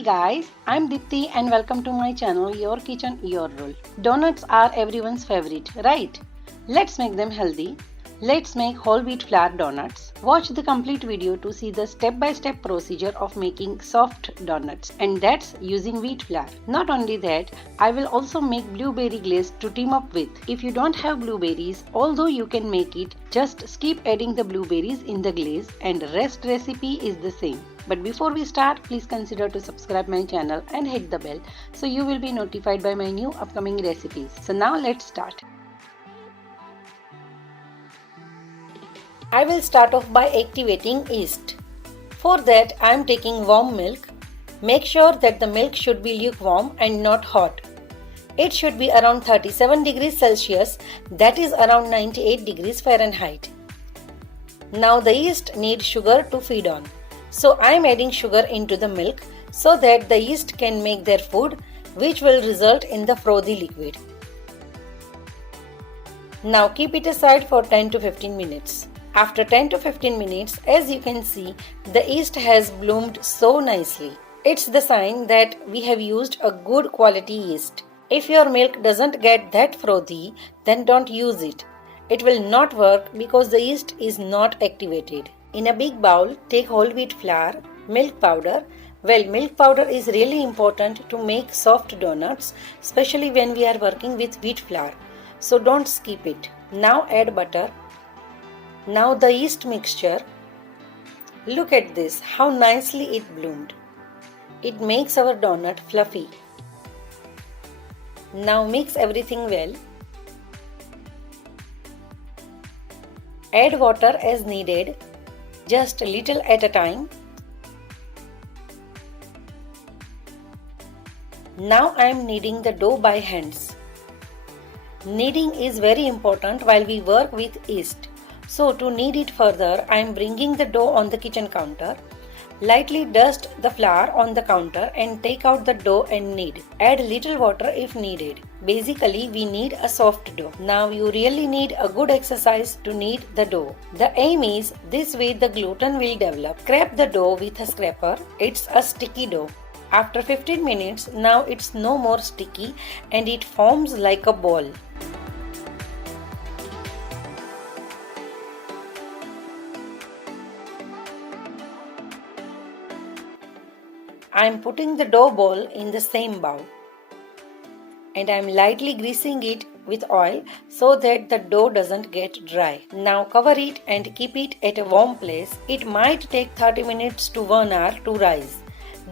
Hey guys, I'm Dipti and welcome to my channel Your Kitchen Your Rule. Donuts are everyone's favorite, right? Let's make them healthy. Let's make whole wheat flour donuts. Watch the complete video to see the step-by-step procedure of making soft donuts, and that's using wheat flour. Not only that, I will also make blueberry glaze to team up with. If you don't have blueberries, although you can make it, just keep adding the blueberries in the glaze and rest recipe is the same. But before we start, please consider to subscribe my channel and hit the bell so you will be notified by my new upcoming recipes. So now let's start. I will start off by activating yeast. For that I am taking warm milk. Make sure that the milk should be lukewarm and not hot. It should be around 37 degrees Celsius, that is around 98 degrees Fahrenheit. Now the yeast needs sugar to feed on. So I am adding sugar into the milk so that the yeast can make their food, which will result in the frothy liquid. Now keep it aside for 10 to 15 minutes. After 10 to 15 minutes, as you can see, the yeast has bloomed so nicely. It's the sign that we have used a good quality yeast. If your milk doesn't get that frothy, then don't use it. It will not work because the yeast is not activated. In a big bowl, take whole wheat flour, milk powder. Well, milk powder is really important to make soft donuts, especially when we are working with wheat flour. So don't skip it. Now add butter. Now the yeast mixture. Look at this, how nicely it bloomed. It makes our donut fluffy. Now mix everything well. Add water as needed, just a little at a time. Now I am kneading the dough by hands. Kneading is very important while we work with yeast. So to knead it further, I am bringing the dough on the kitchen counter. Lightly dust the flour on the counter and take out the dough and knead. Add little water if needed. Basically, we need a soft dough. Now you really need a good exercise to knead the dough. The aim is this way the gluten will develop. Scrape the dough with a scraper. It's a sticky dough. After 15 minutes, now it's no more sticky and it forms like a ball. I am putting the dough ball in the same bowl and I am lightly greasing it with oil so that the dough doesn't get dry. Now cover it and keep it at a warm place. It might take 30 minutes to 1 hour to rise.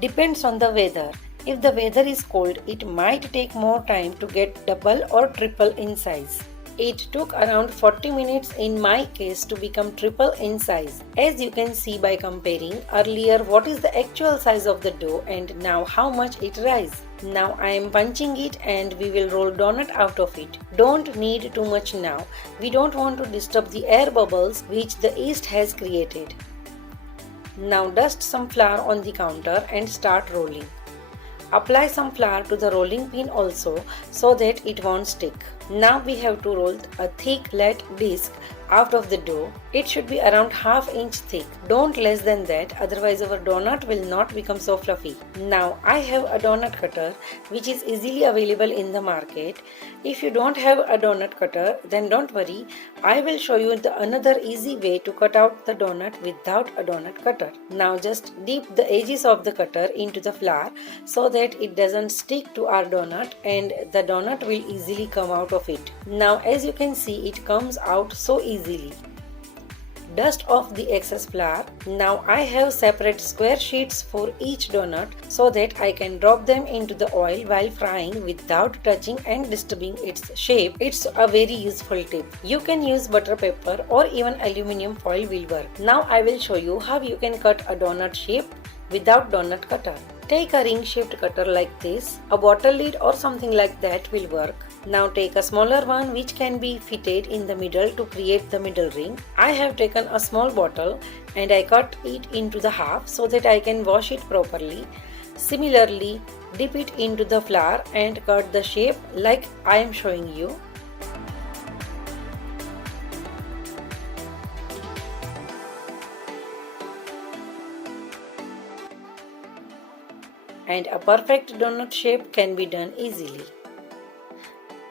Depends on the weather. If the weather is cold, it might take more time to get double or triple in size. It took around 40 minutes in my case to become triple in size. As you can see by comparing earlier what is the actual size of the dough and now how much it rises. Now I am punching it and we will roll donut out of it. Don't knead too much now. We don't want to disturb the air bubbles which the yeast has created. Now dust some flour on the counter and start rolling. Apply some flour to the rolling pin also so that it won't stick. Now we have to roll a thick flat disc out of the dough. It should be around ½ inch thick. Don't less than that, otherwise our donut will not become so fluffy. Now I have a donut cutter which is easily available in the market. If you don't have a donut cutter, then don't worry. I will show you another easy way to cut out the donut without a donut cutter. Now just dip the edges of the cutter into the flour so that it doesn't stick to our donut and the donut will easily come out of it. Now as you can see, it comes out so easily. Dust off the excess flour. Now I have separate square sheets for each donut so that I can drop them into the oil while frying without touching and disturbing its shape. It's a very useful tip. You can use butter paper or even aluminium foil will work. Now I will show you how you can cut a donut shape without donut cutter. Take a ring shaped cutter like this. A bottle lid or something like that will work. Now take a smaller one which can be fitted in the middle to create the middle ring. I have taken a small bottle and I cut it into the half so that I can wash it properly. Similarly, dip it into the flour and cut the shape like I am showing you. and a perfect donut shape can be done easily.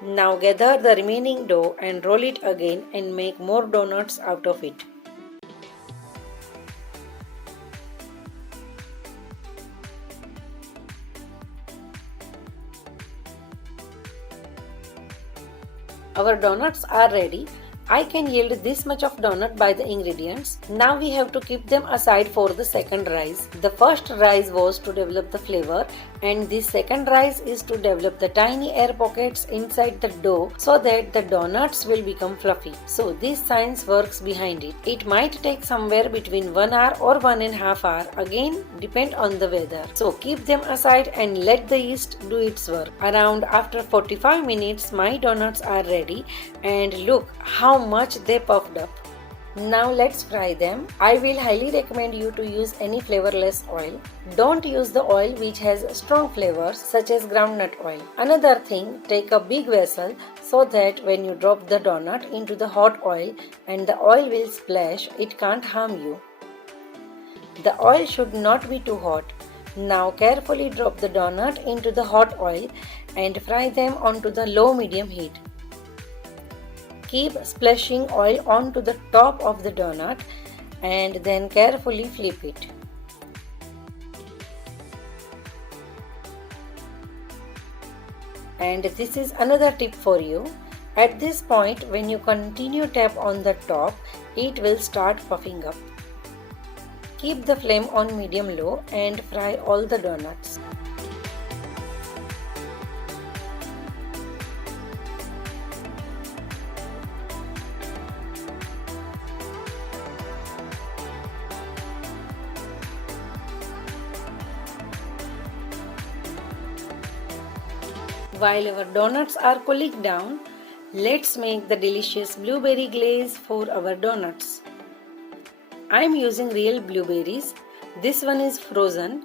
Now gather the remaining dough and roll it again and make more donuts out of it. Our donuts are ready. I can yield this much of donut by the ingredients. Now we have to keep them aside for the second rise. The first rise was to develop the flavor, and this second rise is to develop the tiny air pockets inside the dough so that the donuts will become fluffy. So this science works behind it. It might take somewhere between 1 hour or 1.5 hours, again depend on the weather. So keep them aside and let the yeast do its work. Around after 45 minutes my donuts are ready, and look how much they puffed up. Now let's fry them. I will highly recommend you to use any flavorless oil. Don't use the oil which has strong flavors such as groundnut oil. Another thing, take a big vessel so that when you drop the donut into the hot oil and the oil will splash, it can't harm you. The oil should not be too hot. Now carefully drop the donut into the hot oil and fry them onto the low-medium heat. Keep splashing oil onto the top of the donut and then carefully flip it. And this is another tip for you. At this point, when you continue tap on the top, it will start puffing up. Keep the flame on medium-low and fry all the donuts. While our donuts are cooling down, let's make the delicious blueberry glaze for our donuts. I am using real blueberries. This one is frozen.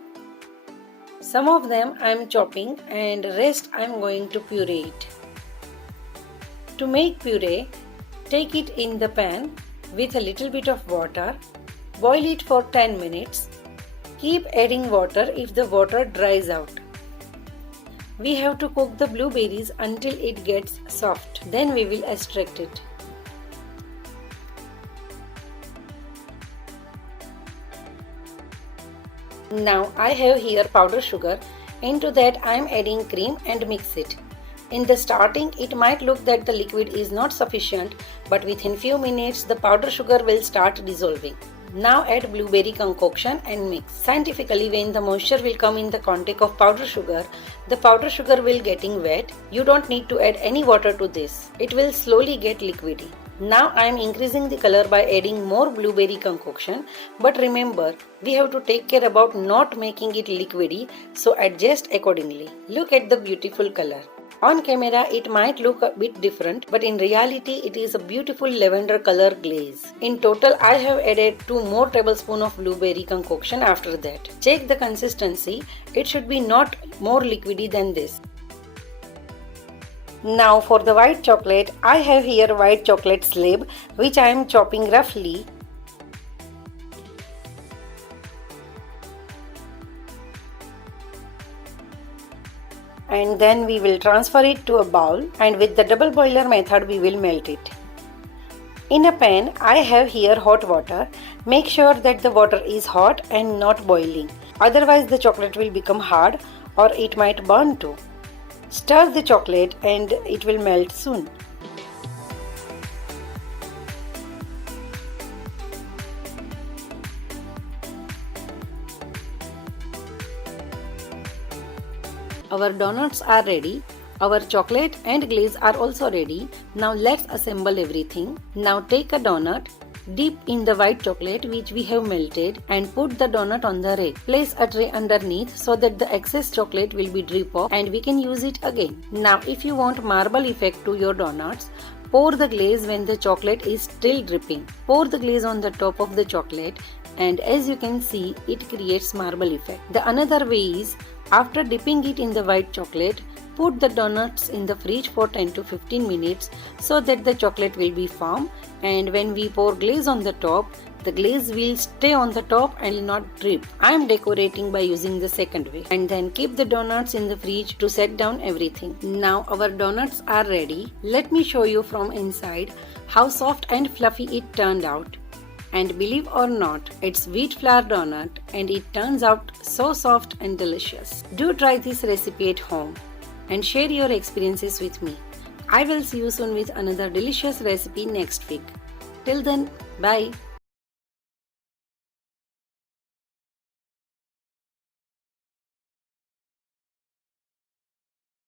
Some of them I am chopping and rest I am going to puree it. To make puree, take it in the pan with a little bit of water. Boil it for 10 minutes. Keep adding water if the water dries out. We have to cook the blueberries until it gets soft. Then we will extract it. Now I have here powder sugar. Into that I am adding cream and mix it. In the starting it might look that the liquid is not sufficient, but within few minutes the powder sugar will start dissolving. Now add blueberry concoction and mix. Scientifically, when the moisture will come in the contact of powder sugar, the powder sugar will getting wet. You don't need to add any water to this. It will slowly get liquidy. Now I am increasing the color by adding more blueberry concoction, but remember, we have to take care about not making it liquidy, so adjust accordingly. Look at the beautiful color. On camera it might look a bit different, but in reality it is a beautiful lavender color glaze. In total I have added 2 more tablespoons of blueberry concoction after that. Check the consistency, it should be not more liquidy than this. Now for the white chocolate, I have here white chocolate slab which I am chopping roughly. And then we will transfer it to a bowl, and with the double boiler method we will melt it. In a pan I have here hot water. Make sure that the water is hot and not boiling, otherwise the chocolate will become hard or it might burn too. Stir the chocolate and it will melt soon. Our donuts are ready. Our chocolate and glaze are also ready. Now let's assemble everything. Now take a donut, dip in the white chocolate which we have melted and put the donut on the rack. Place a tray underneath so that the excess chocolate will be drip off and we can use it again. Now if you want marble effect to your donuts, pour the glaze when the chocolate is still dripping. Pour the glaze on the top of the chocolate, and as you can see it creates marble effect. The another way is, after dipping it in the white chocolate, put the donuts in the fridge for 10 to 15 minutes so that the chocolate will be firm, and when we pour glaze on the top, The glaze will stay on the top and will not drip. I am decorating by using the second way. And then keep the donuts in the fridge to set down everything. Now our donuts are ready. Let me show you from inside how soft and fluffy it turned out. And believe or not, it's wheat flour donut and it turns out so soft and delicious. Do try this recipe at home and share your experiences with me. I will see you soon with another delicious recipe next week. Till then, bye.